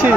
বলছি।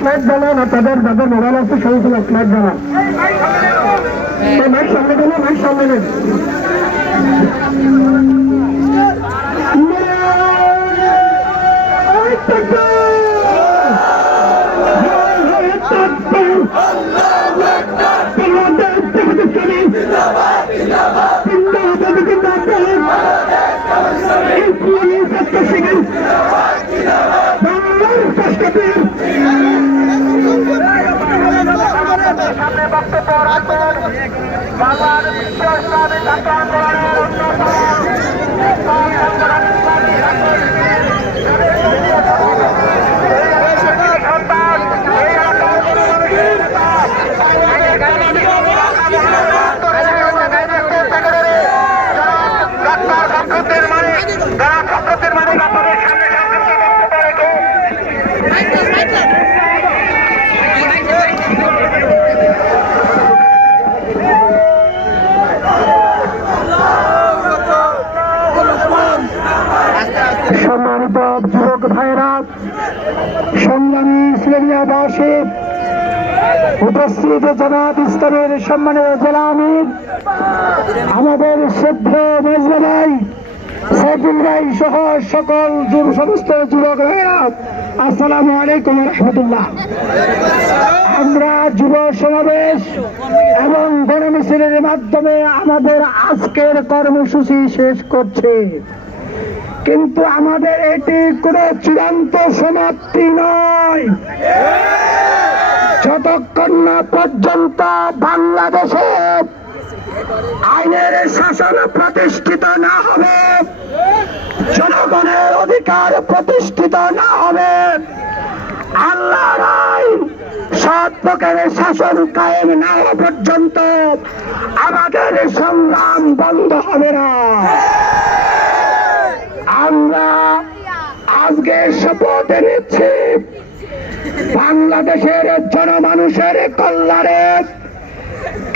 ফ্ল্যাট জানান আর তাদের যাদের মোবাইল আছে সমস্ত ফ্ল্যাট জানান। মাইক সামনে গেলে মাইক সামনে নেন। সম্মানিত যুবক ভাইরা, সংগ্রামী শ্রেণীবাসী, উপস্থিত জামাত ইসলামের সম্মানিত জেলা আমির, আমাদের শ্রদ্ধেয় মেজবা ভাই সাইফুল ভাই সহ সকল সমস্ত যুবক ভাইরা, আসসালামু আলাইকুম রহমতুল্লাহ। আমরা যুব সমাবেশ এবং গণমিছিলের মাধ্যমে আমাদের আজকের কর্মসূচি শেষ করছি, কিন্তু আমাদের এটি কোনো চূড়ান্ত সমাপ্তি নয়। যতক্ষণ না পর্যন্ত বাংলাদেশে আইনের শাসন প্রতিষ্ঠিত না হবে, জনগণের অধিকার প্রতিষ্ঠিত না হবে, আল্লাহর আইন সৎ পক্ষের শাসন কায়েম না হওয়া পর্যন্ত আমাদের সংগ্রাম বন্ধ হবে না। আমরা আজকে শপথ নিচ্ছি বাংলাদেশের জনমানুষের কল্যাণে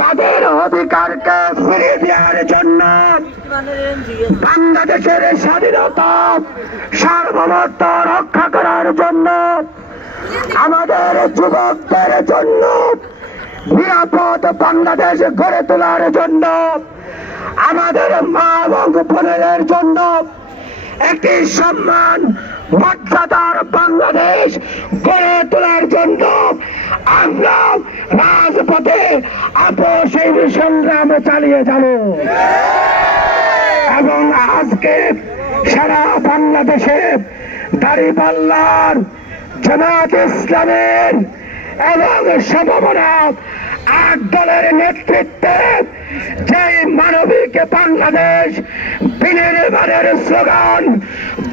তাদের অধিকারকে ফিরিয়ে দেওয়ার জন্য, বাংলাদেশের স্বাধীনতা সার্বভৌমত্ব রক্ষা করার জন্য, আমাদের যুবকদের জন্য নিরাপদ বাংলাদেশ গড়ে তোলার জন্য, আমাদের মা এবং বোনেদের জন্য একটি সম্মান মর্যাদার বাংলাদেশ গড়ে তোলার জন্য আমরা রাজপথে আপোষহীন সংগ্রাম চালিয়ে যাব। এবং আজকে সারা বাংলাদেশে দাঁড়িপাল্লার জামাত ইসলামের এবং সমমনা ৮ দলের নেতৃত্বে যে মানবিক বাংলাদেশ বিনির্মাণের স্লোগান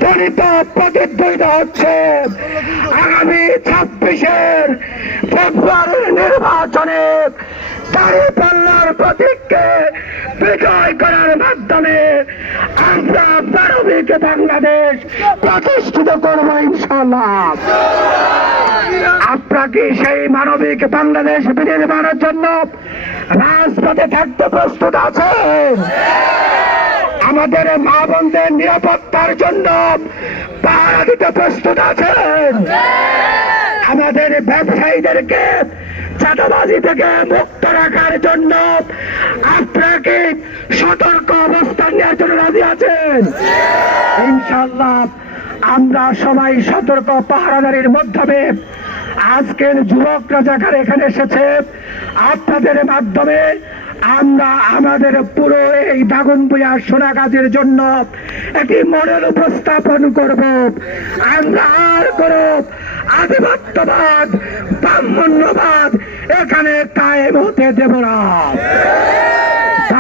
ধ্বনিত প্রতিধ্বনিত হচ্ছে, আগামী ২৬ ফেব্রুয়ারির নির্বাচনে দাঁড়িপাল্লার প্রতীককে বিজয় করার মাধ্যমে আমরা মানবিক মানবিক বাংলাদেশ প্রতিষ্ঠিত করবো ইনশাআল্লাহ। আপনাকে সেই মানবিক বাংলাদেশ বিনির্মাণের জন্য রাজপথে থাকতে প্রস্তুত আছেন? আমাদের মা বোনদের নিরাপত্তার জন্য পাহারা দিতে প্রস্তুত আছেন? আমাদের ব্যবসায়ীদেরকে চাঁদাবাজি থেকে মুক্ত রাখার জন্য আপনাকে সতর্ক অবস্থান নেওয়ার জন্য রাজি আছেন? ইনশাআল্লাহ আমরা সবাই সতর্ক পাহারাদারির মাধ্যমে আজকের যুবক রাজাকার এখানে এসেছে, আপনাদের মাধ্যমে আমরা আমাদের পুরো এই দাগনভূঞা সোনাগাজীর জন্য একটি মডেল উপস্থাপন করব। আমরা আর কোন আধিপত্যবাদ ব্রাহ্মণ্যবাদ এখানে কায়েম হতে দেব না।